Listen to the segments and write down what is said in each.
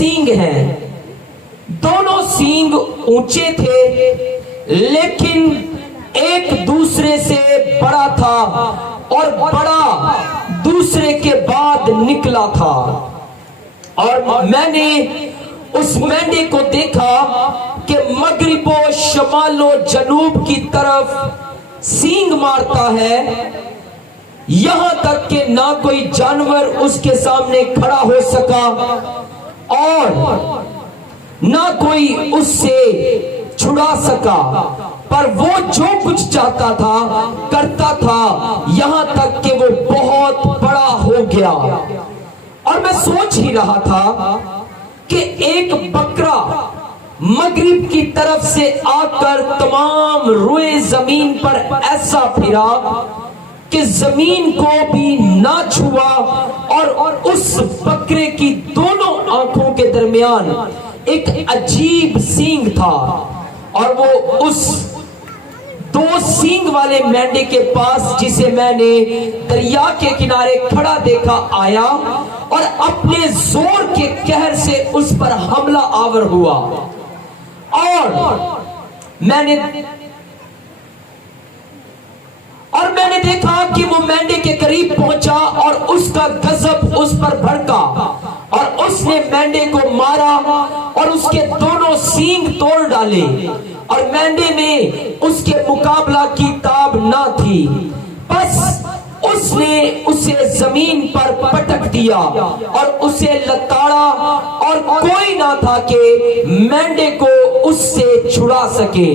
سینگ ہیں. دونوں سینگ اونچے تھے لیکن ایک دوسرے سے بڑا تھا اور بڑا دوسرے کے بعد نکلا تھا. اور میں نے اس مینڈے کو دیکھا کہ مغرب و شمال و جنوب کی طرف سینگ مارتا ہے، یہاں تک کہ نہ کوئی جانور اس کے سامنے کھڑا ہو سکا اور نہ کوئی اس سے چھڑا سکا. پر وہ جو کچھ چاہتا تھا کرتا تھا یہاں تک کہ وہ بہت بڑا ہو گیا. اور میں سوچ ہی رہا تھا کہ ایک بکرا مغرب کی طرف سے آ کر تمام روئے زمین پر ایسا پھرا کہ زمین کو بھی نہ چھوا، اور اس بکرے کی دونوں آنکھوں کے درمیان ایک عجیب سینگ تھا. اور وہ اس دو سینگ والے مینڈے کے پاس جسے میں نے دریا کے کنارے کھڑا دیکھا آیا اور اپنے زور کے قہر سے اس پر حملہ آور ہوا. اور میں نے دیکھا کہ وہ مینڈے کے قریب پہنچا اور اس کا غضب اس پر بھڑکا اور اس نے مینڈے کو مارا اور اس کے دونوں سینگ توڑ ڈالے، اور مینڈے میں اس کے مقابلہ کی تاب نہ تھی. بس اس نے اسے زمین پر پٹک دیا اور اسے لتاڑا، اور کوئی نہ تھا کہ مینڈے کو اس سے چھڑا سکے.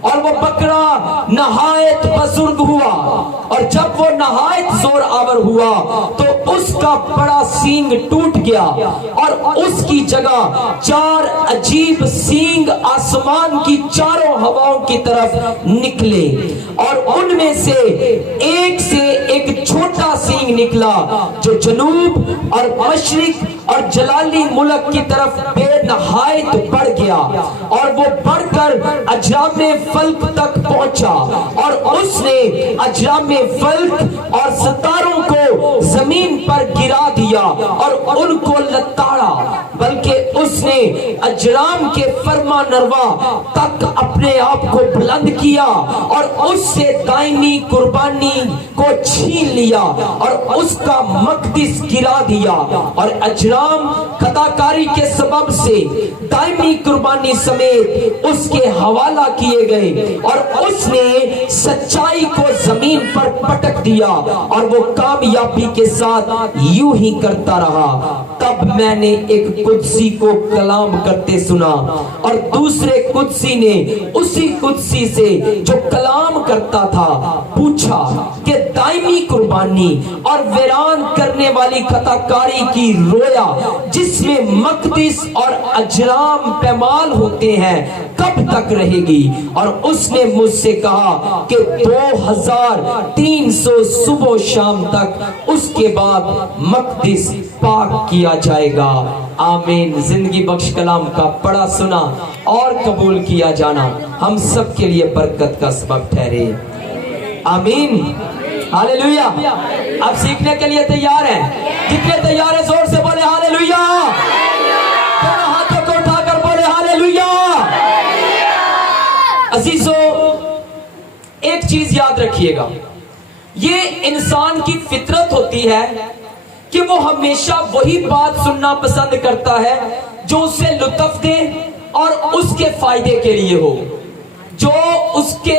اور وہ بکرا نہایت بزرگ ہوا، اور جب وہ نہایت زور آور ہوا تو اس کا بڑا سینگ ٹوٹ گیا، اور اس کی جگہ 4 عجیب سینگ آسمان کی چاروں ہواؤں کی طرف نکلے، اور ان میں سے ایک چھوٹا سینگ نکلا جو جنوب اور مشرق اور جلالی ملک کی طرف بے نہایت بڑھ گیا، اور وہ بڑھ کر اجرام فلک تک پہنچا، اور اس نے اجرام فلک اور ستاروں کو زمین پر گرا دیا اور ان کو لتاڑا، بلکہ اس نے اجرام کے فرما نروا تک اپنے آپ کو بلند کیا اور اس سے دائمی قربانی کو چھین لیا اور اس کا مقدس گرا دیا. اور اجرام خطاکاری کے سبب سے دائمی قربانی سمیت اس کے حوالہ کیے گئے، اور اس نے سچائی کو زمین پر پٹک دیا اور وہ کامیابی کے ساتھ یوں ہی کرتا رہا. تب میں نے ایک قدسی کو کلام کرتے سنا، اور دوسرے قدسی نے اسی قدسی سے جو کلام کرتا تھا پوچھا کہ دائمی قربانی اور ویران کرنے والی خطاکاری کی رویا جس میں مقدس اور اجرام پیمال ہوتے ہیں کب تک رہے گی؟ اور اس نے مجھ سے کہا کہ 2300 صبح و شام تک اس کے بعد مقدس پاک کیا جائے گا. آمین. زندگی بخش کلام کا پڑھا سنا اور قبول کیا جانا ہم سب کے لیے برکت کا سبب ٹھہرے. آمین. ہاللویا. آپ سیکھنے کے لیے تیار ہیں؟ جتنے تیار ہیں زور سے بولے ہاللویا. دونوں ہاتھوں کو اٹھا کر بولے ہاللویا. عزیزو، ایک چیز یاد رکھیے گا، یہ انسان کی فطرت ہوتی ہے کہ وہ ہمیشہ وہی بات سننا پسند کرتا ہے جو اسے لطف دے اور اس کے فائدے کے لیے ہو، جو اس کے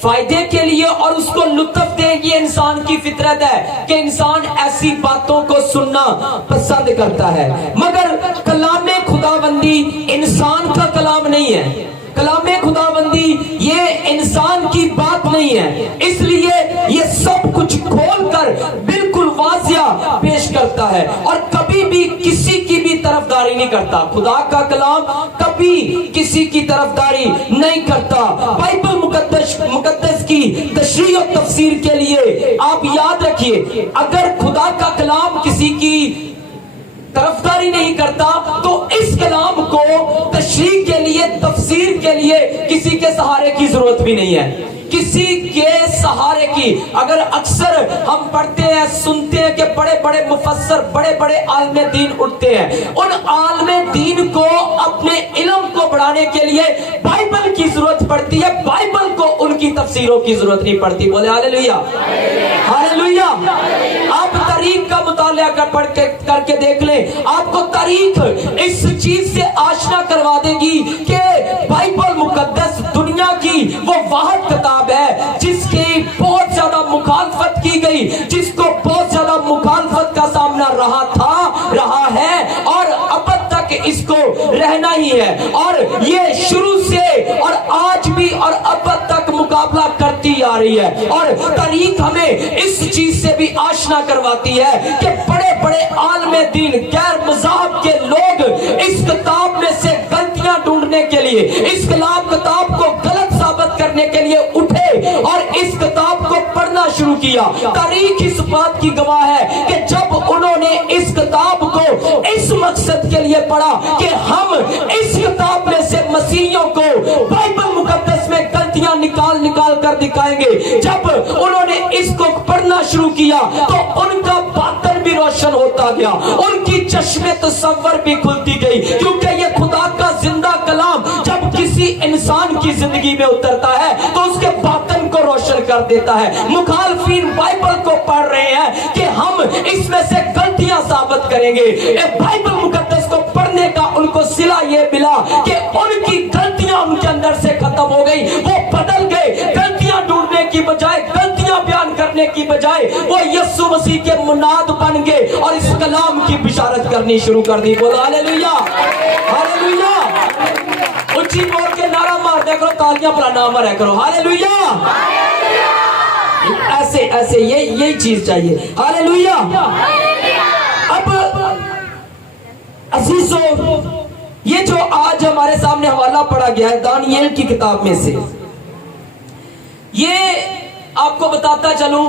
فائدے کے لیے اور اس کو لطف دے. یہ انسان کی فطرت ہے کہ انسان ایسی باتوں کو سننا پسند کرتا ہے. مگر کلام خداوندی انسان کا کلام نہیں ہے. کلام خداوندی یہ انسان کی بات نہیں ہے، اس لیے یہ سب کچھ کھول کر بالکل واضح پیش کرتا ہے اور کبھی بھی کسی کی بھی طرفداری نہیں کرتا. خدا کا کلام کبھی کسی کی طرفداری نہیں کرتا. بائبل مقدس کی تشریح و تفسیر کے لیے آپ یاد رکھیے، اگر خدا کا کلام کسی کی طرفداری نہیں کرتا تو اس کلام کو تشریح کے لیے، تفسیر کے لیے کسی کے سہارے کی ضرورت بھی نہیں ہے. کسی کے سہارے کی اگر اکثر ہم پڑھتے ہیں، سنتے ہیں کہ بڑے بڑے مفسر، بڑے بڑے عالم دین اٹھتے ہیں، ان عالم دین کو اپنے علم کو بڑھانے کے لیے بائبل کی ضرورت پڑتی ہے, بائبل کو ان کی تفسیروں کی ضرورت نہیں پڑتی. بولے ہاللیلویا, ہاللیلویا. آپ تاریخ کا مطالعہ کر کے دیکھ لیں, آپ کو تاریخ اس چیز سے آشنا کروا دے گی کہ بائبل مقدس دنیا کی وہ واحد کتاب ہے جس کی بہت زیادہ مخالفت کی گئی, جس کو بہت زیادہ مخالفت کا سامنا رہا ہے اور اب تک اس کو رہنا ہی ہے, اور یہ شروع سے اور آج بھی اور اب تک مقابلہ کرتی آ رہی ہے. اور تاریخ ہمیں اس چیز سے بھی آشنا کرواتی ہے کہ بڑے بڑے عالم دین غیر مذہب کے لوگ اس کتاب میں سے غلطیاں ڈھونڈنے کے لیے, اس کتاب کو غلط ثابت کرنے کے لیے اٹھے اور اس کتاب کو پڑھنا شروع کیا. تاریخ اس بات کی گواہ ہے کہ جب انہوں نے اس کتاب کو اس مقصد کے لیے پڑھا کہ ہم اس کتاب میں سے مسیحیوں کو بائبل مقدس میں غلطیاں نکال کر دکھائیں گے, جب انہوں نے اس کو پڑھنا شروع کیا تو ان کا باطن بھی روشن ہوتا گیا, ان کی چشم تصور بھی کھلتی گئی, کیونکہ یہ خدا کا زندہ کلام جب کسی انسان کی زندگی میں اترتا ہے تو اس کے باطن کو روشن کر دیتا ہے. مخالفین بائبل کو پڑھ رہے ہیں کہ ہم اس میں سے غلطیاں ثابت کریں گے. بائبل مقدس کو پڑھنے کا ان کو صلہ یہ ملا کہ ان کی غلطیاں ان کے اندر سے ختم ہو گئی, وہ بدل گئے. غلطیاں ڈھونڈنے کی بجائے, غلطیاں بیان کرنے کی بجائے وہ یسوع مسیح کے مناد بن گئے اور اس کلام کی بشارت کرنی شروع کر دی. بولو ہاللیلویا, ہاللیلویا. اونچی بول کے نعرہ مار دیا کرو, تالیاں پرانا مارا کرو, ہاللیلویا. ایسے یہی چیز چاہیے. ہاللیلویا. اب عزیزو, یہ جو آج ہمارے سامنے حوالہ پڑھا گیا ہے دانییل کی کتاب میں سے, یہ آپ کو بتاتا چلوں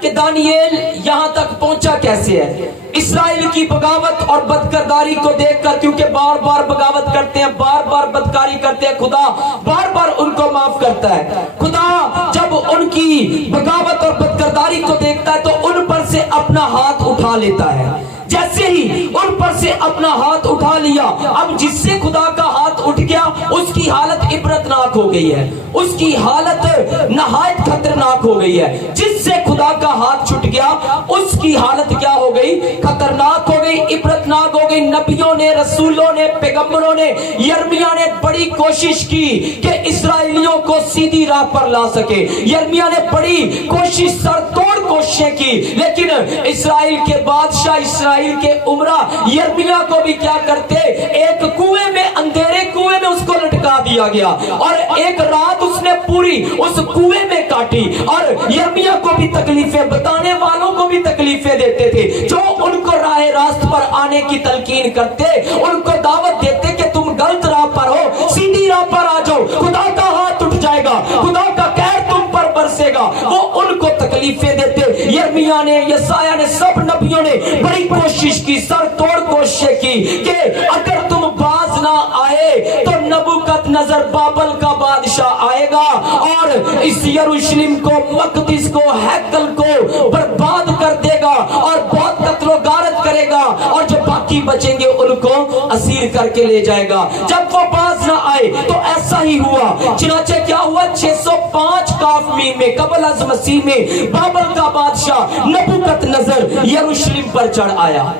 کہ دانییل یہاں تک پہنچا کیسے ہے. اسرائیل کی بغاوت اور بدکرداری کو دیکھ کر, کیونکہ بار بار بغاوت کرتے ہیں, بار بار بدکاری کرتے ہیں, خدا بار بار ان کو معاف کرتا ہے. خدا جب ان کی بغاوت اور بدکرداری کو دیکھتا ہے تو ان پر سے اپنا ہاتھ اٹھا لیتا ہے. جیسے ہی ان پر سے اپنا ہاتھ اٹھا لیا, اب جس سے خدا کا ہاتھ اٹھ گیا اس کی حالت عبرتناک ہو گئی ہے, اس کی حالت نہایت خطرناک ہو گئی ہے. جس سے خدا کا ہاتھ چھٹ گیا اس کی حالت کیا ہو گئی؟ خطرناک ہو گئی, عبرتناک ہو گئی. نبیوں نے, رسولوں نے, پیغمبروں نے, یرمیہ نے بڑی کوشش کی کہ اسرائیلیوں کو سیدھی راہ پر لا سکے. یرمیہ نے بڑی کوشش, سر توڑ کوششیں کی, لیکن اسرائیل کے بادشاہ, اسرائیل کے عمرہ یرمیہ کو بھی کیا کرتے, ایک کنویں میں, اندھیرے کنویں میں اس کو لٹکا دیا گیا اور ایک رات اس نے پوری اس کنویں میں کاٹی. اور یرمیہ کو بھی تکلیفیں, بتانے والوں کو بھی تکلیفیں دیتے تھے, جو ان کو راہ راست پر آنے کی تلقین کرتے, ان کو دعوت دیتے کہ تم غلط راہ پر ہو, سیدھی راہ پر آ جاؤ, خدا کا ہاتھ اٹھ جائے گا, خدا کا قہر تم پر برسے گا. وہ ان کو تکلیفیں دیتے. یرمیہ نے, یسایہ نے, سب نبیوں نے بڑی کوشش کی, سر توڑ کوشش کی کہ اگر تم باز نہ آئے تو نبوکدنضر بابل کا بادشاہ آئے گا اور اس یروشلم کو, مقدس کو, ہیکل کو برباد کر دے گا اور بہت قتل و غارت کرے گا, اور جو باقی بچیں گے ان کو اسیر کر کے لے جائے گا. جب وہ باز نہ آئے تو ایسا ہی ہوا. چنانچہ کیا ہوا, 605 کافمی میں قبل از مسیح میں بابل کا بادشاہ نبوکدنضر یروشلم پر چڑھ آیا.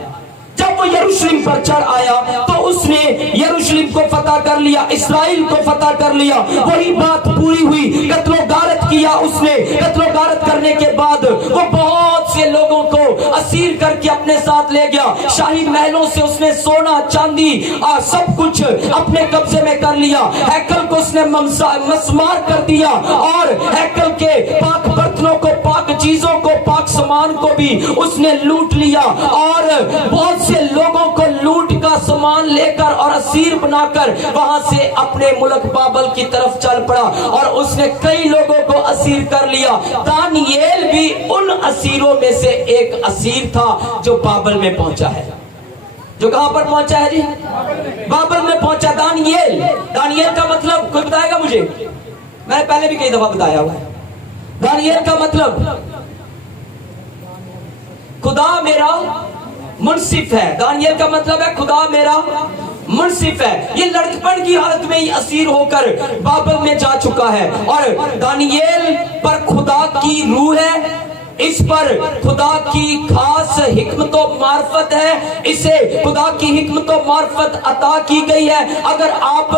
جب وہ یروشلم پر چڑھ آیا تو اس نے یروشلم کو فتح کر لیا, اسرائیل کو فتح کر لیا. وہی بات پوری ہوئی, قتل و غارت کیا اس نے. قتل و غارت کرنے کے بعد وہ بہت سے لوگوں کو اسیر کر کے اپنے ساتھ لے گیا. شاہی محلوں سے اس نے سونا, چاندی, سب کچھ اپنے قبضے میں کر لیا. ہیکل کو اس نے مسمار کر دیا اور ہیکل کے پاک برتنوں کو, پاک چیزوں کو, پاک سامان کو بھی اس نے لوٹ لیا اور بہت سے لوگوں کو لوٹ کا سامان لے کر اور اسیر بنا کر وہاں سے اپنے ملک بابل کی طرف چل پڑا اور اس نے کئی لوگوں کو اسیر کر لیا. دانییل بھی ان اسیروں میں سے ایک اسیر تھا جو بابل میں پہنچا ہے. جو کہاں پر پہنچا ہے جی؟ بابل میں پہنچا. دانییل کا مطلب کوئی بتائے گا مجھے؟ میں نے پہلے بھی کئی دفعہ بتایا ہوا ہے. دانییل کا مطلب خدا میرا منصف ہے. دانییل کا مطلب ہے خدا میرا منصف ہے، یہ لڑکپن کی حالت میں ہی اسیر ہو کر بابل میں جا چکا ہے، اور دانییل پر خدا کی روح ہے، اس پر خدا کی خاص حکمت و معرفت ہے، اسے خدا کی حکمت و معرفت عطا کی گئی ہے۔ اگر آپ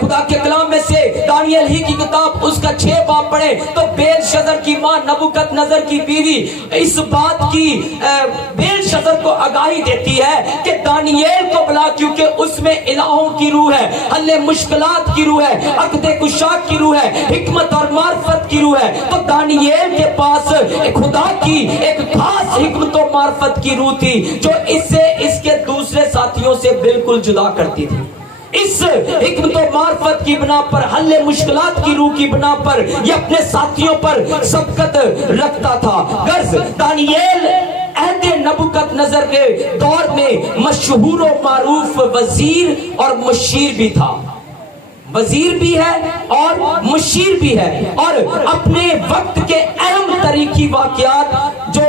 خدا کے کلام میں سے دانییل ہی کی کتاب اس کا 6 باب پڑھیں تو بیلشزر کی ماں نبوکت نظر کی بیوی اس بات کی بیلشزر کو آگاہی دیتی ہے کہ دانییل کو بلا، کیونکہ اس میں الہوں کی روح ہے، حل مشکلات کی روح ہے، عقد کشاد کی روح ہے، حکمت اور معرفت کی روح ہے۔ تو دانییل کے پاس خدا کی ایک خاص حکمت و معرفت کی روح تھی جو اسے اس کے دوسرے ساتھیوں سے بالکل جدا کرتی تھی۔ اس حکمت و معرفت کی بنا پر، حل مشکلات کی روح کی بنا پر یہ اپنے ساتھیوں پر سبقت رکھتا تھا۔ غرض دانییل عہد نبوکت نظر کے دور میں مشہور و معروف وزیر اور مشیر بھی تھا، وزیر بھی ہے اور مشیر بھی ہے، اور اپنے وقت کے اہم تاریخی واقعات جو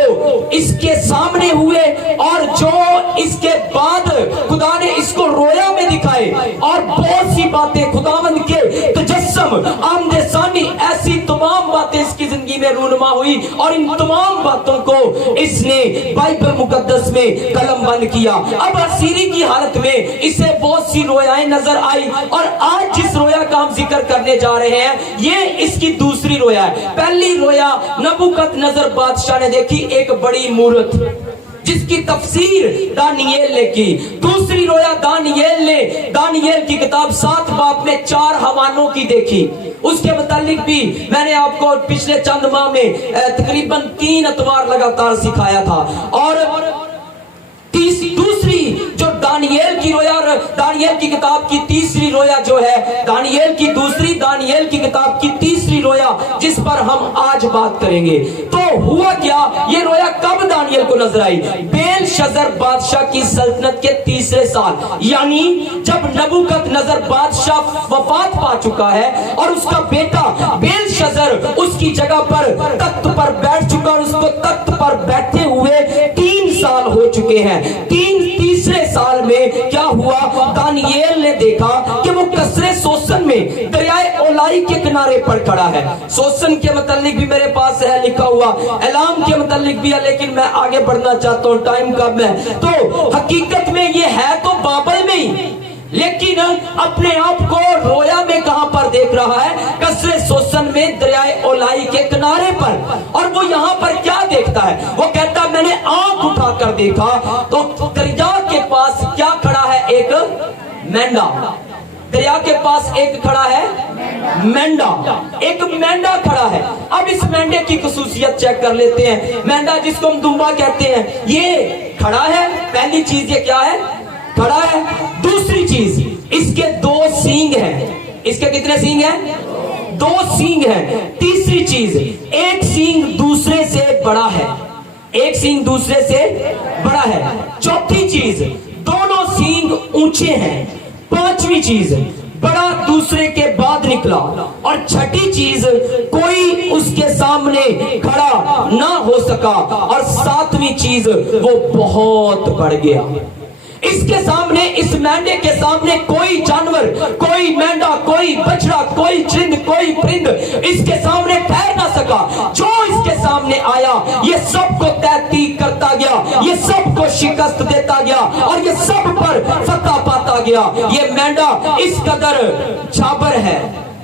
اس کے سامنے ہوئے اور جو اس کے بعد خدا نے اس کو رویا میں دکھائے، اور بہت سی باتیں خداوند کے تجسم آمد ثانی، ایسی تمام باتیں اس کی زندگی میں رونما ہوئی، اور ان تمام باتوں کو اس نے بائبل مقدس میں قلم بند کیا۔ اب اسیری کی حالت میں اسے بہت سی رویائیں نظر آئی، اور آج جس رویا کا ہم ذکر کرنے جا رہے ہیں یہ اس کی دوسری رویا ہے۔ پہلی رویا نبوکت نظر بادشاہ نے دیکھی، ایک بڑی مورت جس کی تفسیر دانییل نے کی۔ دوسری رویا دانییل نے دانییل کی کتاب 7 باب میں 4 حوانوں کی دیکھی۔ اس کے متعلق بھی میں نے آپ کو پچھلے چند ماہ میں تقریباً 3 اتوار لگاتار سکھایا تھا۔ اور دوسری جو دانییل کی رویا، اور دانییل کی کتاب کی تیسری رویا جو ہے، دانییل کی دوسری، دانییل کی کتاب کی تیسری رویا جس پر ہم آج بات کریں گے۔ تو ہوا کیا، یہ رویا کب دانییل کو نظر آئی؟ بیلشزر بادشاہ کی سلطنت کے 3 سال، یعنی جب نبوکت نظر بادشاہ وفات پا چکا ہے اور اس کا بیٹا بیلشزر اس کی جگہ پر تخت پر بیٹھ چکا، اور اس کو تخت پر بیٹھے ہوئے 3 سال ہو چکے ہیں۔ تیسرے سال میں کیا ہوا، دانییل نے دیکھا کہ وہ قصر سوسن میں دریائے اولائی کے کنارے پر کھڑا ہے۔ سوسن کے متعلق بھی میرے پاس ہے لکھا ہوا، اعلام کے متعلق بھی ہے، لیکن میں آگے بڑھنا چاہتا ہوں، ٹائم کم ہے۔ تو حقیقت میں یہ ہے تو بابل میں ہی، لیکن اپنے آپ کو رویا میں کہاں پر دیکھ رہا ہے؟ قصر سوسن میں دریائے اولائی کے کنارے پر۔ اور وہ یہاں پر کیا دیکھتا ہے؟ وہ کہتا ہے میں نے آنکھ اٹھا کر دیکھا تو دریا کے پاس کیا کھڑا ہے؟ ایک مینڈا۔ دریا کے پاس ایک کھڑا ہے مینڈا، ایک مینڈا کھڑا ہے۔ اب اس مینڈے کی خصوصیت چیک کر لیتے ہیں۔ مینڈا جس کو ہم دمبا کہتے ہیں، یہ کھڑا ہے۔ پہلی چیز یہ کیا ہے؟ کھڑا ہے۔ دوسری چیز اس کے 2 سینگ ہیں۔ اس کے کتنے سینگ ہیں؟ 2 سینگ ہیں۔ تیسری چیز ایک سینگ دوسرے سے بڑا ہے، ایک سینگ دوسرے سے بڑا ہے۔ چوتھی چیز دونوں سینگ اونچے ہیں۔ پانچویں چیز بڑا دوسرے کے بعد نکلا، اور چھٹی چیز کوئی اس کے سامنے کھڑا نہ ہو سکا، اور ساتویں چیز وہ بہت بڑھ گیا۔ اس کے سامنے، اس مینڈے کے سامنے کوئی جانور، کوئی مینڈا، کوئی بچڑا، کوئی چرند، کوئی پرند اس کے سامنے ٹھہر نہ سکا۔ جو اس کے سامنے آیا یہ سب کو تحقیق کرتا گیا، یہ سب کو شکست دیتا گیا، اور یہ سب پر فتح پاتا گیا۔ یہ مینڈا اس قدر جابر ہے۔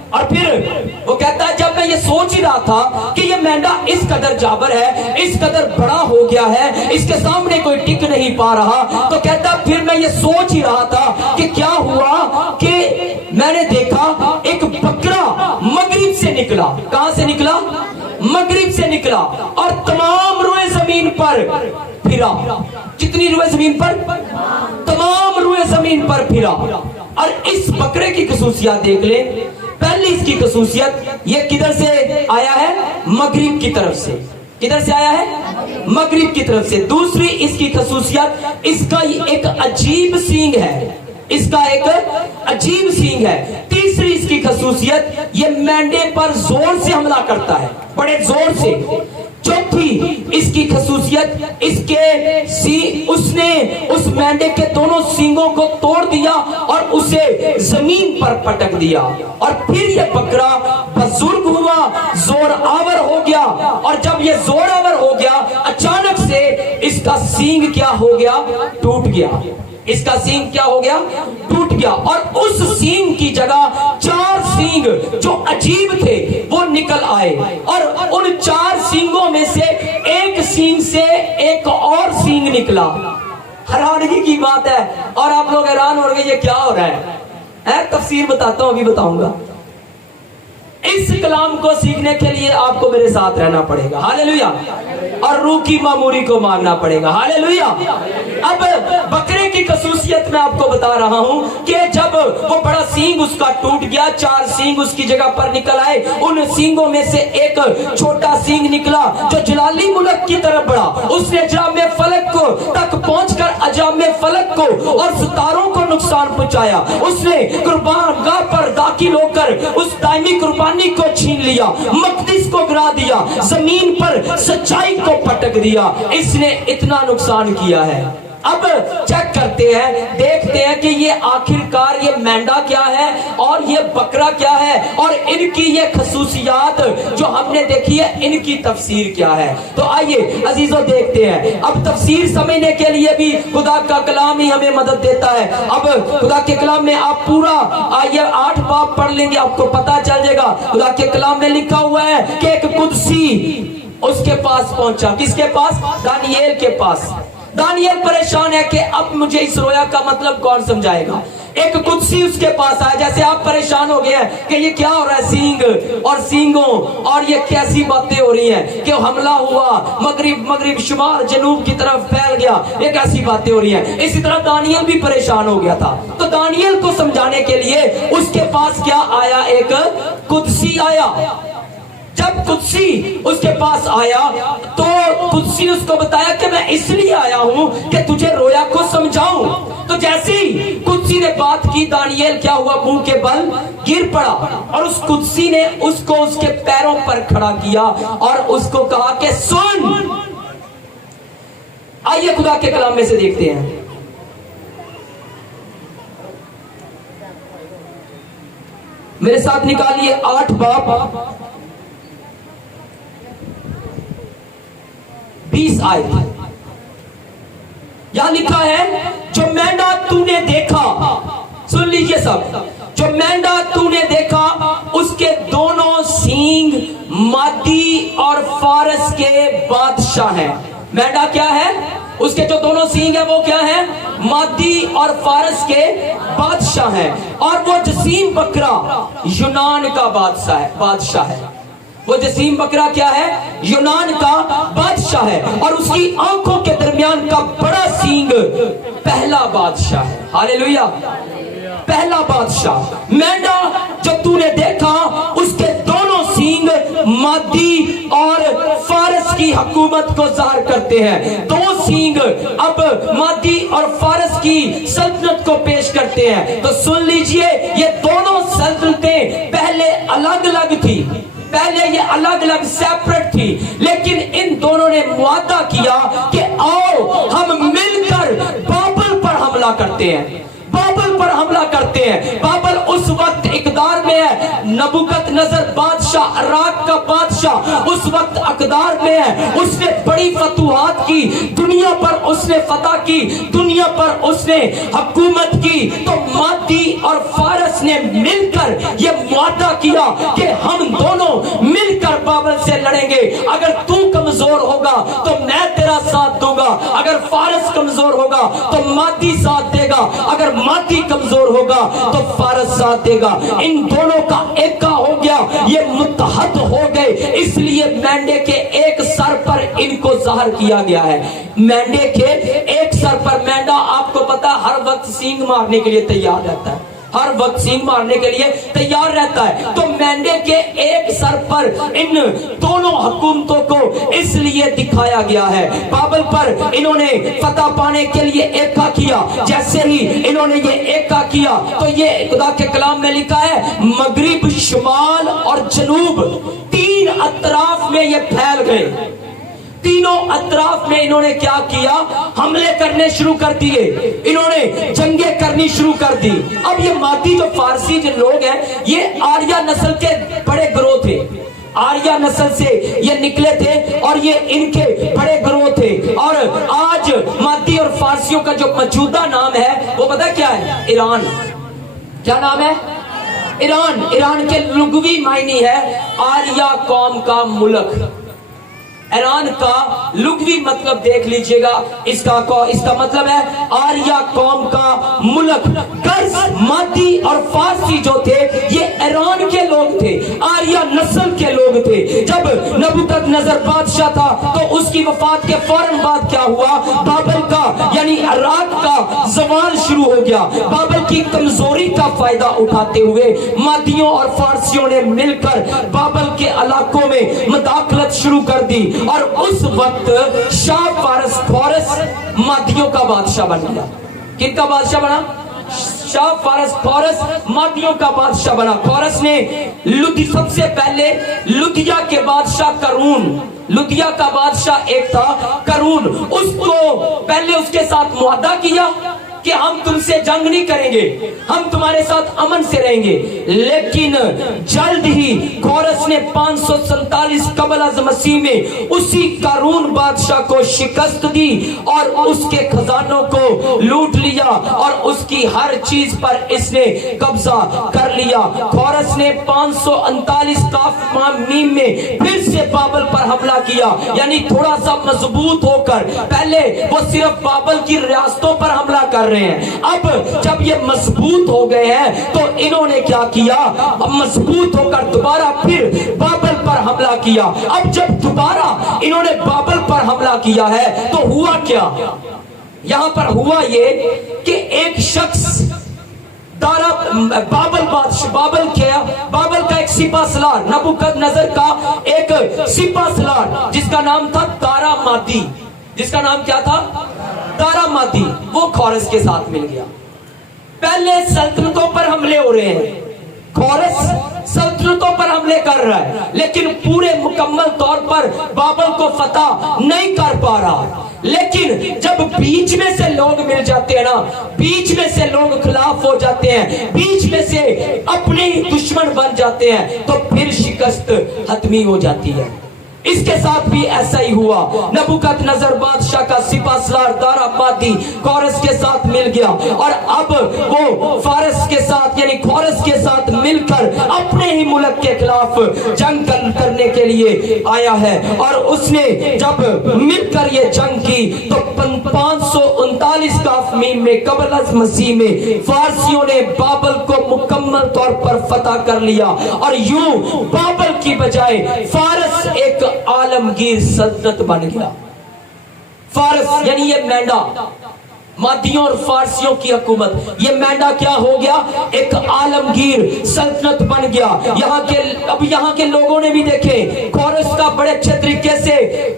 اور پھر وہ کہتا ہے جب میں یہ سوچ ہی رہا تھا کہ یہ مینڈا اس قدر جابر ہے، اس قدر بڑا ہو گیا ہے، اس کے سامنے کوئی ٹک نہیں پا رہا، تو کہتا ہے پھر میں یہ سوچ ہی رہا تھا کہ کیا ہوا کہ میں نے دیکھا ایک بکرا مغرب سے نکلا۔ کہاں سے نکلا؟ مغرب سے نکلا، اور تمام روئے زمین پر پھرا۔ کتنی روئے زمین پر؟ تمام روئے زمین پر پھرا۔ اور اس بکرے کی خصوصیات دیکھ لیں۔ پہلی اس کی خصوصیت یہ کدھر سے آیا ہے؟ مغرب کی طرف سے۔ کدھر سے آیا ہے؟ مغرب کی طرف سے۔ دوسری اس کی خصوصیت اس کا ایک عجیب سینگ ہے، اس کا ایک عجیب سینگ ہے۔ تیسری اس کی خصوصیت یہ مینڈے پر زور سے حملہ کرتا ہے، بڑے زور سے۔ चौथी इसकी खसूसियत, उसने उस मेंढे के दोनों सींगों को तोड़ दिया और उसे जमीन पर पटक दिया। और फिर ये बकरा बुजुर्ग हुआ, जोर आवर हो गया, और जब ये जोर आवर हो गया अचानक से इसका सींग क्या हो गया? टूट गया। इसका सींग क्या हो गया? टूट गया। और उस सींग की जगह 4 सींग जो अजीब थे वो निकल आए, और उन 4 सींगों में से एक सींग से एक और सींग निकला। हैरानगी की बात है, और आप लोग हैरान हो गए ये क्या हो रहा है? तफसीर बताता हूं, अभी बताऊंगा। इस कलाम को सीखने के लिए आपको मेरे साथ रहना पड़ेगा, हालेलुया, और रूह की मामूरी को मानना पड़ेगा, हालेलुया। अब बकरे की खसूसियत मैं आपको बता रहा हूं कि जब वो बड़ा सींग उसका टूट गया, 4 सींग उसकी जगह पर निकल आए, उन सींगों में से एक छोटा सींग निकला जो जलाली मुल्क की तरफ बढ़ा। उसने अजाम फलक को तक पहुंचकर अजाम फलक को और सितारों को नुकसान पहुंचाया। उसने कुर्बान गाह पर दाखिल होकर उस दायमी कुर्बानी को छीन लिया, मकदस को गिरा दिया, जमीन पर सच्चाई को पटक दिया। इसने इतना नुकसान किया है। अब चेक करते हैं, देखते हैं कि ये आखिरकार ये मेंढा क्या है और ये बकरा क्या है, और इनकी ये खसूसियात जो हमने देखी है इनकी तफसीर क्या है। तो आइए अजीजों देखते हैं। अब तफसीर समझने के लिए भी खुदा का कलाम ही हमें मदद देता है। अब खुदा के कलाम में आप पूरा ये 8 बाब पढ़ लेंगे, आपको पता चल जाएगा। खुदा के कलाम में लिखा हुआ है कि एक कुदसी उसके पास पहुंचा। किसके पास? दानियेल के पास। दानियेल परेशान है कि अब मुझे इस रोया का मतलब कौन समझाएगा। एक कुदसी उसके पास आया, जैसे आप परेशान हो गए हैं कि ये क्या हो रहा है, सींग और सींगों, और ये कैसी बातें हो रही हैं कि हमला हुआ, मगरिब शुमाल जनूब की तरफ फैल गया, ये कैसी बातें हो रही हैं। इसी तरह दानियेल भी परेशान हो गया था। तो दानियेल को समझाने के लिए उसके पास क्या आया? एक कुदसी आया। जब कुदसी उसके पास आया तो कुदसी उसको बताया कि मैं इसलिए आया हूं कि तुझे रोया को समझाऊं। तो जैसे ही कुदसी ने बात की, दानियेल क्या हुआ? मुंह के बल गिर पड़ा, और उस कुदसी ने उसको उसके पैरों पर खड़ा किया और उसको कहा कि सुन। आइए खुदा के कलाम में से देखते हैं। मेरे साथ निकालिए 8 बाब 20 आयत। यहां लिखा है, जो मेंढा तूने देखा, सुन लीजिए सब, जो मेंढा तूने देखा उसके दोनों सींग मादी और फारस के बादशाह हैं। मेंढा क्या है? उसके जो दोनों सींग है वो क्या है? मादी और फारस के बादशाह हैं। और वो जसीम बकरा यूनान का बादशाह है। वो जसीम बकरा क्या है? यूनान का बादशाह है। और उसकी आंखों के दरमियान का बड़ा सींग पहला बादशाह है। हालेलुया, पहला बादशाह। मेंढा जो तूने देखा उसके दोनों सींग मादी और फारस की हुकूमत को जाहिर करते हैं। 2 सींग अब मादी और फारस की सल्तनत को पेश करते हैं। तो सुन लीजिए, ये दोनों सल्तनतें पहले अलग अलग थी, पहले ये अलग अलग सेपरेट थी, लेकिन इन दोनों ने वादा किया कि आओ हम मिलकर बाबल पर हमला करते हैं। बाबल पर हमला करते हैं। बाबल उस वक्त इकदार में है, नबूकदनेस्सर बादशाह, इराक का बादशाह उस वक्त इकदार में है। उसने बड़ी फतूहात की, दुनिया पर उसने फतह की, दुनिया पर उसने हुकूमत की। तो मादी और फारस ने मिलकर ये वादा किया कि हम दोनों मिलकर बाबल से लड़ेंगे। अगर तू कमजोर होगा तो मैं तेरा साथ दूंगा, अगर फारस कमजोर होगा तो मादी साथ देगा, अगर मादी कमजोर होगा तो फारस साथ देगा। इन दोनों का एका हो गया, ये मुत्तहद हो गए। इसलिए मेंढे के एक सर पर इनको जाहिर किया गया है। मेंढे के एक सर पर, मेंढा आपको पता हर वक्त सींग मारने के लिए तैयार रहता है, हर वक्त सींग मारने के लिए तैयार रहता है। तो मेंढे के एक सर पर इन दोनों हुकूमतों को इसलिए दिखाया गया है। बाबल पर इन्होंने फतह पाने के लिए एका किया। जैसे ही इन्होंने ये एका किया तो ये खुदा के कलाम में लिखा है, मगरिब, शुमाल और जनूब 3 अतराफ में ये फैल गए। تینوں اطراف میں انہوں نے کیا کیا؟ حملے کرنے شروع کر دیے، انہوں نے جنگیں کرنی شروع کر دی۔ اب یہ مادی جو فارسی جو لوگ ہیں یہ آریہ نسل کے بڑے گروہ تھے، آریہ نسل سے یہ نکلے تھے اور یہ ان کے بڑے گروہ تھے۔ اور آج مادی اور فارسیوں کا جو موجودہ نام ہے وہ پتہ کیا ہے؟ ایران۔ کیا نام ہے؟ ایران۔ ایران کے لغوی معنی ہے آریہ قوم کا ملک۔ ایران کا لغوی مطلب دیکھ لیجئے گا، اس کا مطلب ہے آریہ قوم کا ملک۔ غرض مادی اور فارسی جو تھے یہ ایران کے لوگ تھے، آریہ نسل کے لوگ تھے۔ جب نبوکد نظر بادشاہ تھا تو اس کی وفات کے فوراً بعد کیا ہوا؟ بابل کا یعنی عراق کا زوال شروع ہو گیا۔ بابل کی کمزوری کا فائدہ اٹھاتے ہوئے مادیوں اور فارسیوں نے مل کر بابل کے علاقوں میں مداخلت شروع کر دی، اور اس وقت شاہ فارس کورس مادیوں کا بادشاہ بن گیا۔ کن کا بادشاہ بنا؟ شاہ فارس کورس مادیوں کا بادشاہ بنا۔ کورس نے سب سے پہلے لدھیا کے بادشاہ کرون، لدھیا کا بادشاہ ایک تھا کرون، اس کو پہلے اس کے ساتھ معاہدہ کیا کہ ہم تم سے جنگ نہیں کریں گے، ہم تمہارے ساتھ امن سے رہیں گے۔ لیکن جلد ہی کورس نے 547 قبل از مسیح میں اسی قارون بادشاہ کو شکست دی اور اس کے خزانوں کو لوٹ لیا اور اس کی ہر چیز پر اس نے قبضہ کر لیا۔ کورس نے 539 کاف میم میں پھر سے بابل پر حملہ کیا، یعنی تھوڑا سا مضبوط ہو کر۔ پہلے وہ صرف بابل کی ریاستوں پر حملہ کر رہے ہیں، اب جب یہ مضبوط ہو گئے ہیں تو انہوں نے کیا کیا؟ اب مضبوط ہو کر دوبارہ پھر بابل پر حملہ کیا۔ اب جب دوبارہ انہوں نے بابل پر حملہ کیا ہے تو ہوا کیا؟ یہاں پر ہوا یہ کہ ایک شخص بابل کا ایک سپہ سالار، نبوکد نظر کا ایک سپہ سالار جس کا نام تھا دارا مادی، جس کا نام کیا تھا؟ دارا مادی، وہ کورس کے ساتھ مل گیا۔ پہلے سلطنتوں پر حملے ہو رہے ہیں، کورس سلطنتوں پر حملے کر رہا ہے لیکن پورے مکمل طور پر بابل کو فتح نہیں کر پا رہا۔ لیکن جب بیچ میں سے لوگ مل جاتے ہیں نا، بیچ میں سے لوگ خلاف ہو جاتے ہیں، بیچ میں سے اپنے ہی دشمن بن جاتے ہیں تو پھر شکست حتمی ہو جاتی ہے۔ اس کے ساتھ بھی ایسا ہی ہوا۔ نبوکد نظر بادشاہ کا سپہ سالار دارا مادی کورس کے ساتھ مل گیا اور اب وہ فارس کے ساتھ یعنی کورس کے ساتھ مل کر اپنے ہی ملک کے خلاف جنگ کرنے کے لیے آیا ہے۔ اور اس نے جب مل کر یہ جنگ کی تو 539 کاف میم میں قبل از مسیح میں فارسیوں نے بابل کو مکمل طور پر فتح کر لیا اور یوں بابل کی بجائے فارس ایک عالمگیر سلطنت بن گیا۔ فارس یعنی یہ مینڈا، مادیوں اور فارسیوں کی حکومت، یہ مینڈا کیا ہو گیا؟ ایک عالمگیر سلطنت بن گیا۔ یہاں کے لوگوں نے بھی دیکھے کورس کا بڑے اچھے طریقے سے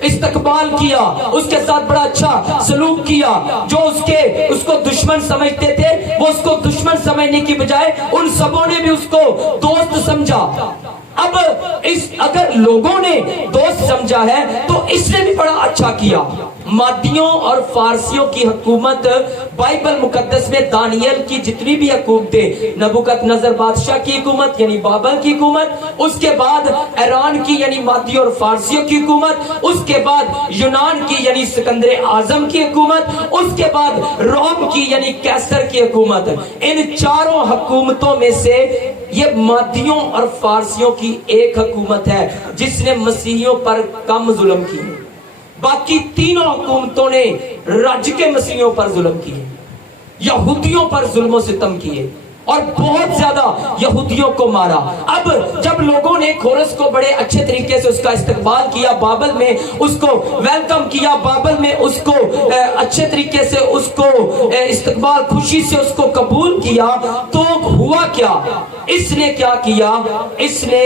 استقبال کیا، اس کے ساتھ بڑا اچھا سلوک کیا۔ جو اس کو دشمن سمجھتے تھے وہ اس کو دشمن سمجھنے کی بجائے ان سبوں نے بھی اس کو دوست سمجھا۔ اب اگر لوگوں نے دوست سمجھا ہے تو اس نے بھی بڑا اچھا کیا۔ مادیوں اور فارسیوں کی حکومت بائبل مقدس میں دانیل کی جتنی بھی حکومتیں، نبوکد نظر بادشاہ کی حکومت یعنی بابل کی حکومت، اس کے بعد ایران کی یعنی مادیوں اور فارسیوں کی حکومت، اس کے بعد یونان کی یعنی سکندر اعظم کی حکومت، اس کے بعد روم کی یعنی کیسر کی حکومت، ان چاروں حکومتوں میں سے یہ مادیوں اور فارسیوں کی ایک حکومت ہے جس نے مسیحیوں پر کم ظلم کی۔ باقی تینوں حکومتوں نے رج کے مسیحیوں پر ظلم کیے، یہودیوں پر ظلم و ستم کیے اور بہت زیادہ یہودیوں کو مارا۔ اب جب لوگوں نے کورس کو بڑے اچھے طریقے سے اس کا استقبال کیا، بابل میں اس کو ویلکم کیا، بابل میں اس کو اچھے طریقے سے اس کو استقبال خوشی سے اس کو قبول کیا، تو ہوا کیا؟ اس نے کیا کیا؟ اس نے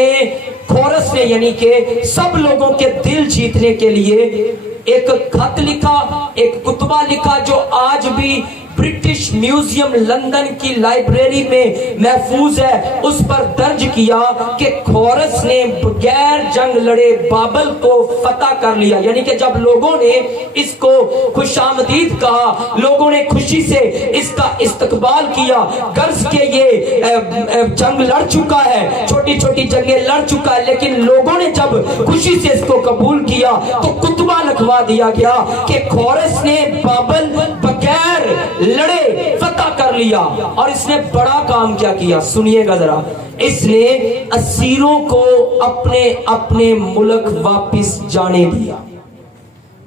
کورس نے یعنی کہ سب لوگوں کے دل جیتنے کے لیے ایک خط لکھا، ایک کتبہ لکھا جو آج بھی ब्रिटिश म्यूजियम लंदन की लाइब्रेरी में महफूज है, उस पर दर्ज किया कि खोरस ने बगैर जंग लड़े बाबल को फतह कर लिया। यानी कि जब लोगों ने इसको खुशामदीद कहा, लोगों ने खुशी से इसका इस्तकबाल किया, गर्ज के ये जंग लड़ चुका है, छोटी छोटी जंगें लड़ चुका है, लेकिन लोगों ने जब खुशी से इसको कबूल किया तो कुतबा लिखवा दिया गया कि खोरस ने बाबल बगैर लड़े फतह कर लिया। और इसने बड़ा काम क्या किया, सुनिएगा जरा। इसने असीरों को अपने अपने मुल्क वापस जाने दिया।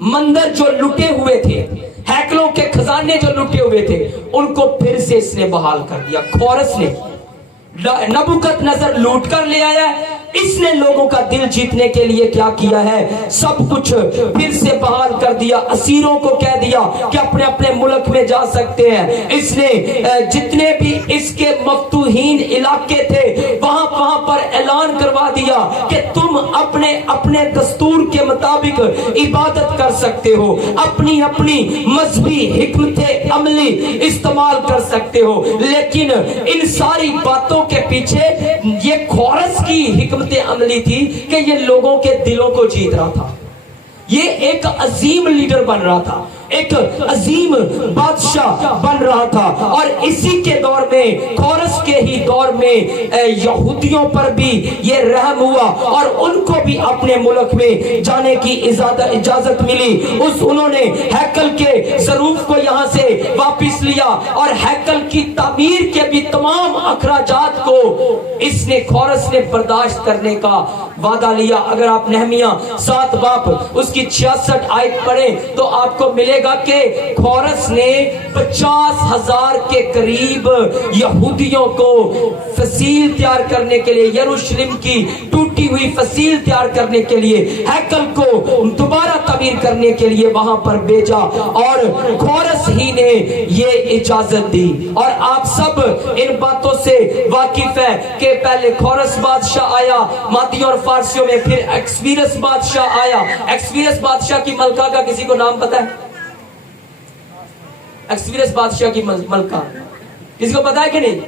मंदिर जो लुटे हुए थे, हैकलों के खजाने जो लुटे हुए थे, उनको फिर से इसने बहाल कर दिया। खोरस ने नबूकदनेस्सर लूट कर ले आया, इसने लोगों का दिल जीतने के लिए क्या किया है, सब कुछ फिर से बहाल कर दिया। असीरों को कह दिया कि अपने अपने मुल्क में जा सकते हैं। इसने जितने भी इसके मफ्तूहीन इलाके थे वहां पर ऐलान करवा दिया कि तुम अपने अपने दस्तूर के मुताबिक इबादत कर सकते हो, अपनी अपनी मजहबी हिकमत अमली इस्तेमाल कर सकते हो। लेकिन इन सारी बातों के पीछे ये खोरस की हिकमत अमली थी कि ये लोगों के दिलों को जीत रहा था। ये एक अजीम लीडर बन रहा था, एक अजीम बादशाह बन रहा था। और इसी के दौर में, खोरस के ही दौर में यहूदियों पर भी ये रहम हुआ और उनको भी अपने मुल्क में जाने की इजाजत मिली। उन्होंने हैकल के ज़रूफ को यहाँ से वापस लिया और हैकल की तामीर के भी तमाम अखराजात को इसने, खोरस ने बर्दाश्त करने का वादा लिया। अगर आप नहमिया 7 बाब उसकी 66 आयत पढ़ें तो आपको मिलेगा कि खोरस ने 50,000 के करीब यहूदियों को फसील तैयार करने के लिए, यरूशलेम की टूटी हुई फसील तैयार करने के लिए, हैकल को दोबारा तामीर करने के लिए वहां पर भेजा और खोरस ही ने ये इजाजत दी। और आप सब इन बातों से वाकिफ है कि पहले खोरस बादशाह आया मादियों और फारसियों में, फिर एक्सवीरस बादशाह आया। एक्सवीरस बादशाह की मलका का किसी को नाम पता है? एक्सवीरस बादशाह की मलका किसी को पता है कि नहीं?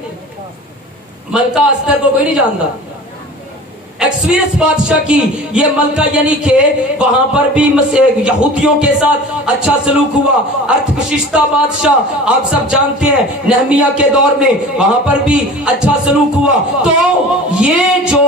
मलका अस्तर को कोई नहीं जानता। एक्सवीरस बादशाह की ये मलका, यानी कि वहां पर भी यहूदियों के साथ अच्छा सलूक हुआ। अर्थकशिश्ता बादशाह आप सब जानते हैं, नहमिया के दौर में वहां पर भी अच्छा सलूक हुआ। तो ये जो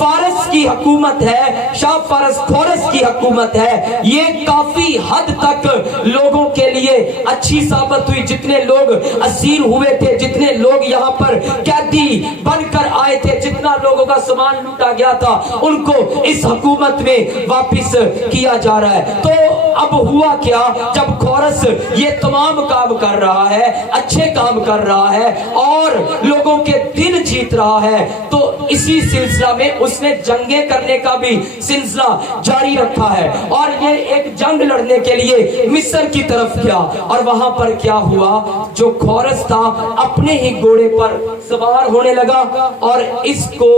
फारस की हुकूमत है, शाह फारस खोरस की हुकूमत है, ये काफी हद तक लोगों के लिए अच्छी साबित हुई। जितने लोग असीर हुए थे, जितने लोग यहाँ पर कैदी बनकर आए थे, जितना लोगों का सामान लूटा गया था, उनको इस हुकूमत में वापस किया जा रहा है। तो अब हुआ क्या, जब खोरस ये तमाम काम कर रहा है, अच्छे काम कर रहा है और लोगों के दिल जीत रहा है, तो इसी सिलसिला में उसने जंगें करने का भी सिलसिला जारी रखा है। और ये एक जंग लड़ने के लिए मिस्र की तरफ गया और वहां पर क्या हुआ, जो खोरस था अपने ही घोड़े पर सवार होने लगा और इसको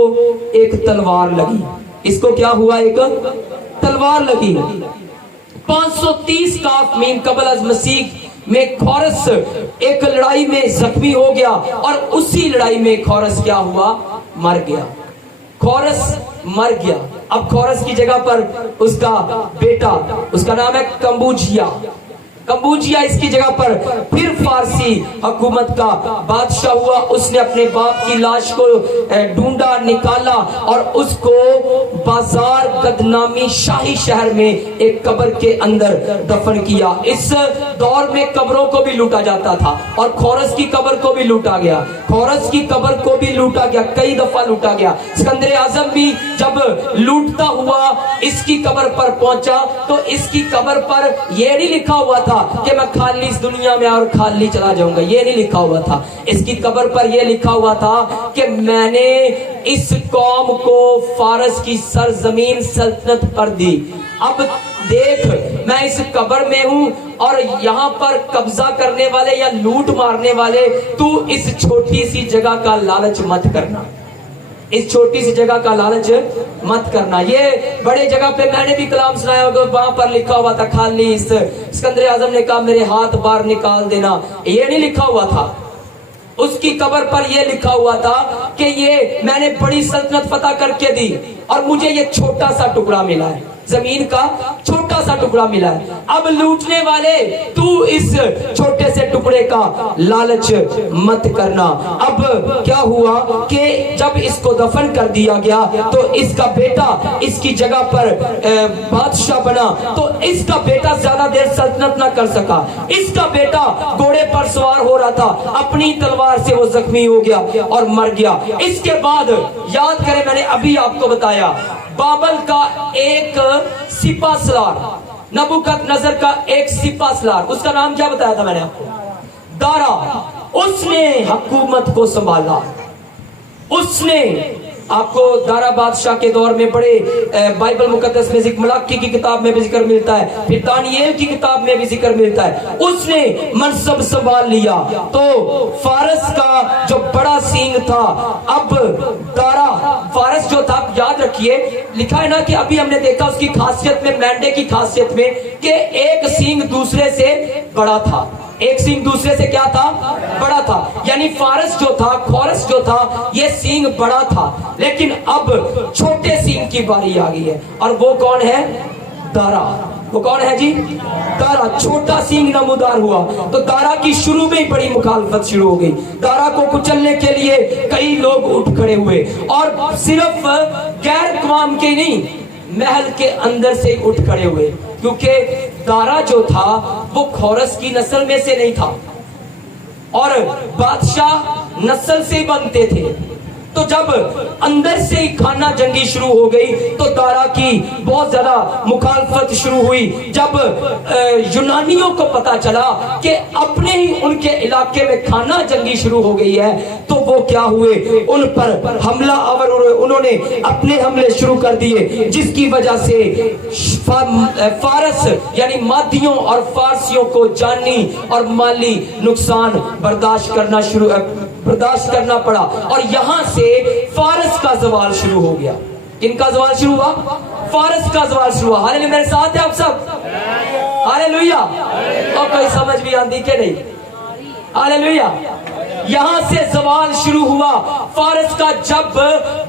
एक तलवार लगी। इसको क्या हुआ, एक तलवार लगी। 530 काफ मीन कबल अज मसीह में खोरस एक लड़ाई में जख्मी हो गया और उसी लड़ाई में खोरस क्या हुआ, मर गया। खोरस मर गया। अब खोरस की जगह पर उसका बेटा, उसका नाम है कंबूजिया। कंबूजिया इसकी जगह पर फिर फारसी हुकूमत का बादशाह हुआ। उसने अपने बाप की लाश को ढूंढा, निकाला और उसको बाजार गदनामी शाही शहर में एक कब्र के अंदर दफन किया। इस दौर में कब्रों को भी लूटा जाता था और खोरस की कब्र को भी लूटा गया। खोरस की कब्र को भी लूटा गया, कई दफा लूटा गया। सिकंदर आजम भी जब लूटता हुआ इसकी कब्र पर पहुंचा तो इसकी कब्र पर यह नहीं लिखा हुआ था कि मैं खाली इस दुनिया में और खाली चला जाऊंगा, ये नहीं लिखा हुआ था। इसकी कब्र पर यह लिखा हुआ था कि मैंने इस कौम को फारस की सरजमीन सल्तनत पर दी। अब देख, मैं इस कब्र में हूं और यहाँ पर कब्जा करने वाले या लूट मारने वाले, तू इस छोटी सी जगह का लालच मत करना। इस छोटी सी जगह का लालच मत करना। ये बड़े जगह पे मैंने भी कलाम सुनाया होगा, वहां पर लिखा हुआ था खाली सिकंदर आजम ने कहा मेरे हाथ बाहर निकाल देना, ये नहीं लिखा हुआ था। उसकी कब्र पर यह लिखा हुआ था कि ये मैंने बड़ी सल्तनत फतह करके दी और मुझे ये छोटा सा टुकड़ा मिला है, जमीन का छोटा सा टुकड़ा मिला है। अब लूटने वाले तू इस छोटे से टुकड़े का लालच मत करना। अब क्या हुआ कि जब इसको दफन कर दिया गया तो इसका बेटा इसकी जगह पर बादशाह बना। तो इसका बेटा ज्यादा देर सल्तनत ना कर सका। इसका बेटा घोड़े पर सवार हो रहा था, अपनी तलवार से वो जख्मी हो गया और मर गया। इसके बाद याद करें, मैंने अभी आपको बताया बाबल का एक सिपा सलार, नबूकदनेस्सर का एक सिपा सलार, उसका नाम क्या बताया था मैंने आपको? दारा। उसने हुकूमत को संभाला। उसने आपको दारा बादशाह के दौर में बड़े बाइबल मुकद्दस में जिक्र, मलाकी की किताब में भी जिक्र मिलता है, फिर दानियेल की किताब में भी जिक्र मिलता है। उसने मनसब संभाल लिया। तो फारस का जो बड़ा सींग था, अब दारा फारस जो था, याद रखिए लिखा है ना कि अभी हमने देखा उसकी खासियत में, मेंढे की खासियत में, कि एक सींग दूसरे से बड़ा था। एक सींग दूसरे से क्या था? बड़ा था। यानी फारस जो था, खोरस जो था, ये सींग बड़ा था। लेकिन अब छोटे सींग की बारी आ गई है, और वो कौन है? दारा। वो कौन है जी? दारा। छोटा सींग नमूदार हुआ तो दारा की शुरू में ही बड़ी मुखालफत शुरू हो गई। दारा को कुचलने के लिए कई लोग उठ खड़े हुए, और सिर्फ गैर कवाम के नहीं, महल के अंदर से ही उठ खड़े हुए, क्योंकि दारा जो था वो खोरस की नस्ल में से नहीं था, और बादशाह नस्ल से बनते थे। तो जब अंदर से ही खाना जंगी शुरू हो गई तो दारा की बहुत ज्यादा मुखालफत शुरू हुई। जब यूनानियों को पता चला कि अपने ही उनके इलाके में खाना जंगी शुरू हो गई है, तो वो क्या हुए, उन पर हमला आवर उन्होंने अपने हमले शुरू कर दिए, जिसकी वजह से फारस यानी मादियों और फारसियों को जानी और माली नुकसान बर्दाश्त करना पड़ा। और यहां से फारस का जवाल शुरू हो गया। किनका जवाल शुरू हुआ? फारस का जवाल शुरू हुआ। हालेलुया, मेरे साथ है आप सब? हालेलुया। और कोई समझ भी आती कि नहीं? हालेलुया। यहां से सवाल शुरू हुआ फारस का। जब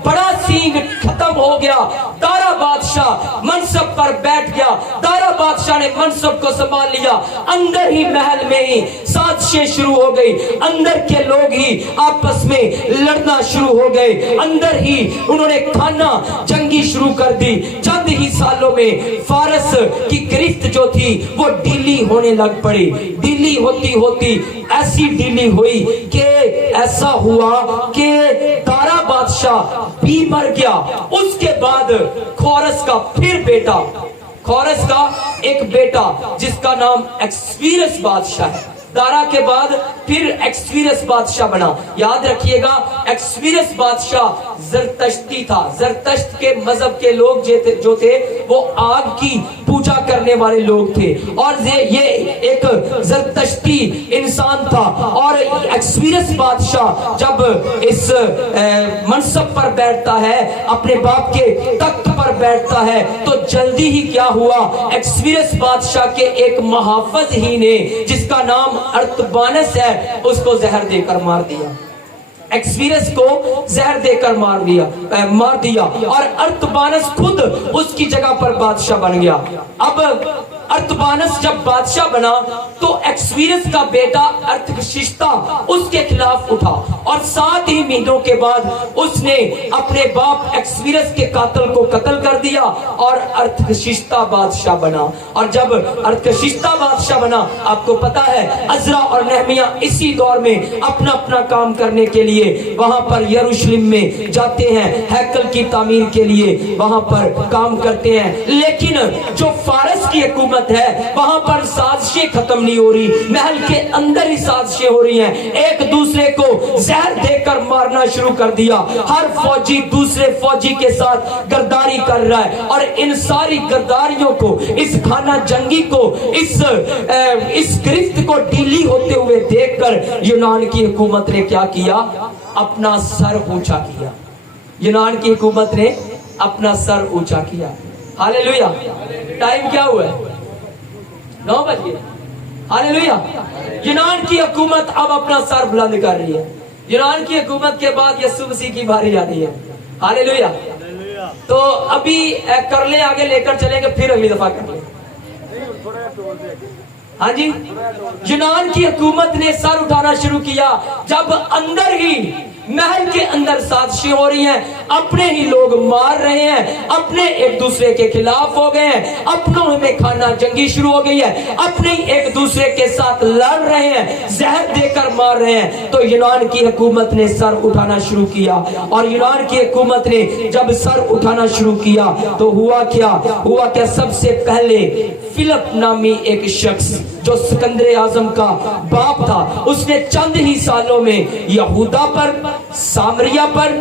बड़ा सींग खत्म हो गया, दारा बादशाह मनसब पर बैठ गया। दारा बादशाह ने मनसब को संभाल लिया। अंदर ही महल में ही साजिशें शुरू हो गई। अंदर के लोग ही आपस में लड़ना शुरू हो गए। अंदर ही उन्होंने खाना जंगी शुरू कर दी। चंद ही सालों में फारस की गिरफ्त जो थी वो ढीली होने लग पड़ी। ढीली होती होती ऐसी ढीली हुई कि ऐसा हुआ कि दारा बादशाह भी मर गया। उसके बाद खोरस का फिर बेटा, खोरस का एक बेटा जिसका नाम एक्सवीरस बादशाह है। दारा के बाद फिर एक्सवीरस बादशाह बना। याद रखिएगा, एक्सवीरस बादशाह जरतश्ती था। जरतश्त के मजहब के लोग जो थे वो आग की पूजा करने वाले लोग थे, और ये एक जरतश्ती इंसान था। और एक्सवीरस बादशाह जब इस मनसब पर बैठता है, अपने बाप के तख्त पर बैठता है, तो जल्दी ही क्या हुआ, एक्सवीरस बादशाह के एक मुहाफिज ही ने, जिसका नाम अर्तबानस है, उसको जहर देकर मार दिया। एक्सवीरस को जहर देकर मार दिया और अर्तबानस खुद उसकी जगह पर बादशाह बन गया। अब अर्तबानस जब बादशाह बना तो एक्सवीरस का बेटा अर्थशिष्टा उसके खिलाफ उठा, और 7 ही महीनों के बाद उसने अपने बाप एक्सवीरस के कातिल को कत्ल कर दिया और अर्थशिष्टा बादशाह बना। और जब अर्थशिष्टा बादशाह बना, आपको पता है अज़रा और नेहमिया इसी दौर में अपना अपना काम करने के लिए वहां पर यरूशलेम में जाते हैं, हैकल की तामीर के लिए वहां पर काम करते हैं। लेकिन जो फारस की हुकूमत है वहां पर साजिशें खत्म नहीं हो रही, महल के अंदर ही साजिशें हो रही हैं। एक दूसरे को जहर देकर मारना शुरू कर दिया। हर फौजी दूसरे फौजी के साथ गद्दारी कर रहा है, और इन सारी गद्दारियों को, इस खाना जंगी को, इस गिरफ्त को ढीली होते हुए देखकर यूनान की हुकूमत ने क्या किया, अपना सर ऊंचा किया। यूनान की हुकूमत ने अपना सर ऊंचा किया। हालेलुया। टाइम क्या हुआ है? 9 बज गए। हालेलुया। यूनान की हुकूमत अब अपना सर बुलंद कर रही है। यूनान की हुकूमत के बाद यीशु मसीह की बारी आनी है। हालेलुया। तो अभी कर ले, आगे लेकर चलेंगे, फिर अगली दफा कर ले। हाँ जी, यूनान की हुकूमत ने सर उठाना शुरू किया जब अंदर ही महल के अंदर साजिशें हो रही हैं, अपने ही लोग मार रहे हैं, अपने एक दूसरे के खिलाफ हो गए हैं, अपनों में खाना जंगी शुरू हो गई है, अपने ही एक दूसरे के साथ लड़ रहे हैं, जहर देकर मार रहे हैं। तो यूनान की हुकूमत ने सर उठाना शुरू किया, और यूनान की हुकूमत ने जब सर उठाना शुरू किया तो हुआ क्या? सबसे पहले फिलिप नामी एक शख्स जो सिकंदर आजम का बाप था, उसने चंद ही सालों में यहूदा पर, सामरिया पर,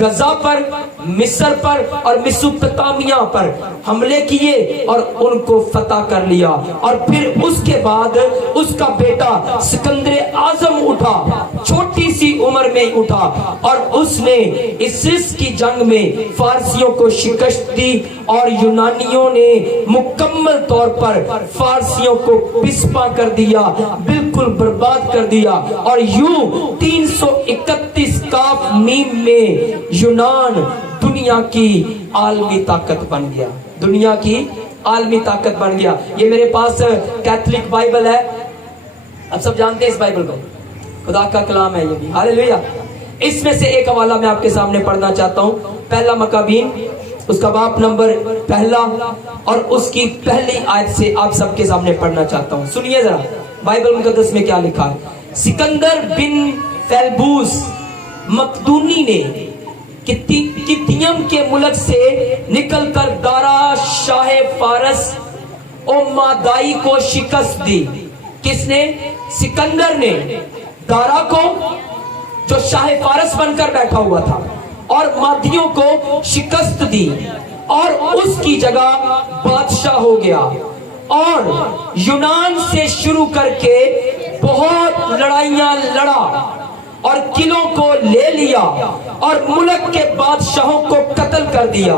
गजा पर, मिस्र पर और मेसोपोटामिया पर हमले किए और उनको फतह कर लिया। और फिर उसके बाद उसका बेटा सिकंदर आजम उठा, छोटी सी उम्र में उठा, और उसने इसिस की जंग में फारसियों को शिकस्त दी, और यूनानियों ने मुकम्मल तौर पर फारसियों को पिस्पा कर दिया, बिल्कुल बर्बाद कर दिया। और यूं 331 काफ मीम में यूनान दुनिया की आलमी ताकत बन गया। दुनिया की आलमी ताकत बन गया। ये मेरे पास कैथोलिक बाइबल है, आप सब जानते हैं इस बाइबल को, खुदा का कलाम है ये भी। हालेलुया। इसमें से एक हवाला मैं आपके सामने पढ़ना चाहता हूं। पहला मकाबीन, उसका बाप नंबर 1 और उसकी पहली आयत से आप सबके सामने पढ़ना चाहता हूं। सुनिए जरा बाइबल मुकद्दस में क्या लिखा है। सिकंदर बिन फेलबूस मकदूनी ने कितियम के मुल्क से निकलकर दारा शाह फारस और मादाई को शिकस्त दी। किसने? सिकंदर ने दारा को, जो शाह फारस बनकर बैठा हुआ था, और मादियों को शिकस्त दी, और उसकी जगह बादशाह हो गया। और यूनान से शुरू करके बहुत लड़ाइयां लड़ा और किलों को ले लिया, और मुल्क के बादशाहों को कत्ल कर दिया,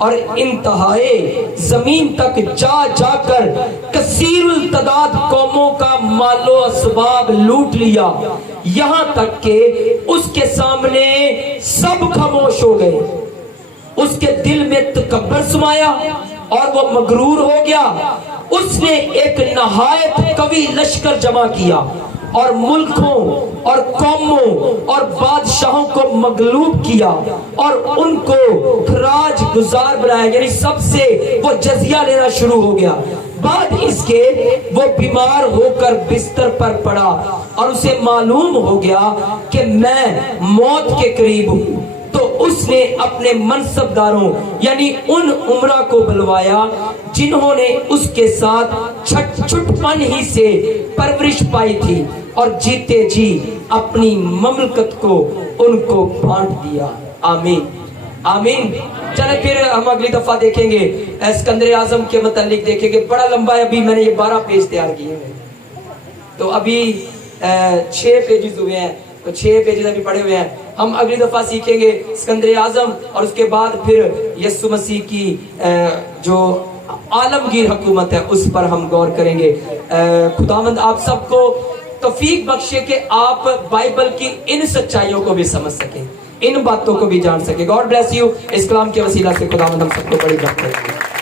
और इंतहाए जमीन तक जा जाकर कसीरुल तदाद कौमों का मालो असबाब लूट लिया, यहां तक के उसके सामने सब खामोश हो गए। उसके दिल में तकब्बर समाया और वो मगरूर हो गया। उसने एक नहायत कवि लश्कर जमा किया और मुल्कों और कौमों और बादशाहों को मगलूब किया और उनको खराज गुजार बनाया, यानी सबसे वो जजिया लेना शुरू हो गया। बाद इसके वो बीमार होकर बिस्तर पर पड़ा और उसे मालूम हो गया कि मैं मौत के करीब हूं। तो उसने अपने मनसबदारों यानी उन उमरा को बुलवाया जिन्होंने उसके साथ छुटपन ही से परवरिश पाई थी, और जीते जी अपनी ममलकत को उनको बांट दिया। आमीन आमीन। चले फिर हम अगली दफा देखेंगे, सिकंदर आजम के मुतालिक देखेंगे। बड़ा लंबा है, अभी मैंने ये 12 पेज तैयार किए हैं, तो अभी 6 पेजेस हुए हैं, तो 6 पेजेस अभी पढ़े हुए हैं। हम अगली दफा सीखेंगे सिकंदर आजम, और उसके बाद फिर यीशु मसीह की जो आलमगीर हुकूमत है उस पर हम गौर करेंगे। खुदावंद आप सबको तौफीक बख्शे कि आप बाइबल की इन सच्चाइयों को भी समझ सकें, इन बातों को भी जान सके। God bless you. इस कलाम के वसीला से खुदावंद हम सबको बड़ी बरकत दे।